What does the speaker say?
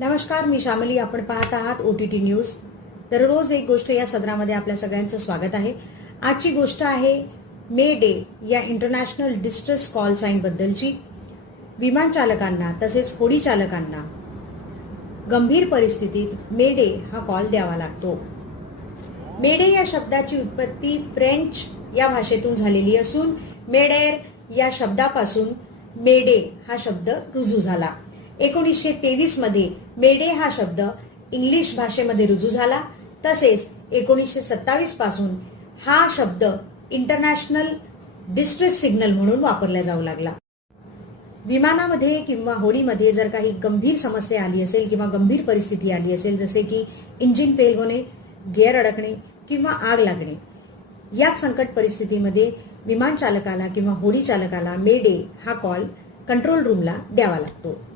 नमस्कार, मी शामली. आपण पाहत आहात OTT न्यूज. दररोज एक गोष्ट या सदरामध्ये आपल्या सगळ्यांचं स्वागत आहे. आजची गोष्ट आहे मे डे या इंटरनॅशनल डिस्ट्रेस कॉल साईन बद्दलची. विमान चालकांना तसेच होडी चालकांना गंभीर परिस्थितीत मे डे हा कॉल द्यावा लागतो. मे डे या शब्दाची उत्पत्ती फ्रेंच या भाषेतून झालेली असून मेडेर या शब्दापासून मेडे हा शब्द रुजू झाला. 1923 मध्ये मेडे हा शब्द इंग्लिश भाषेमध्ये रुजू झाला. तसेच 1927 पासून हा शब्द इंटरनॅशनल डिस्ट्रेस सिग्नल म्हणून वापरला जाऊ लागला. विमानामध्ये किंवा होडीमध्ये जर काही गंभीर समस्या आली असेल किंवा गंभीर परिस्थिती आली असेल, जसे की इंजिन फेल होणे, गिअर अडकणे किंवा आग लागणे, या संकट परिस्थितीमध्ये विमान चालकाला किंवा होडी चालकाला मे डे हा कॉल कंट्रोल रूमला द्यावा लागतो.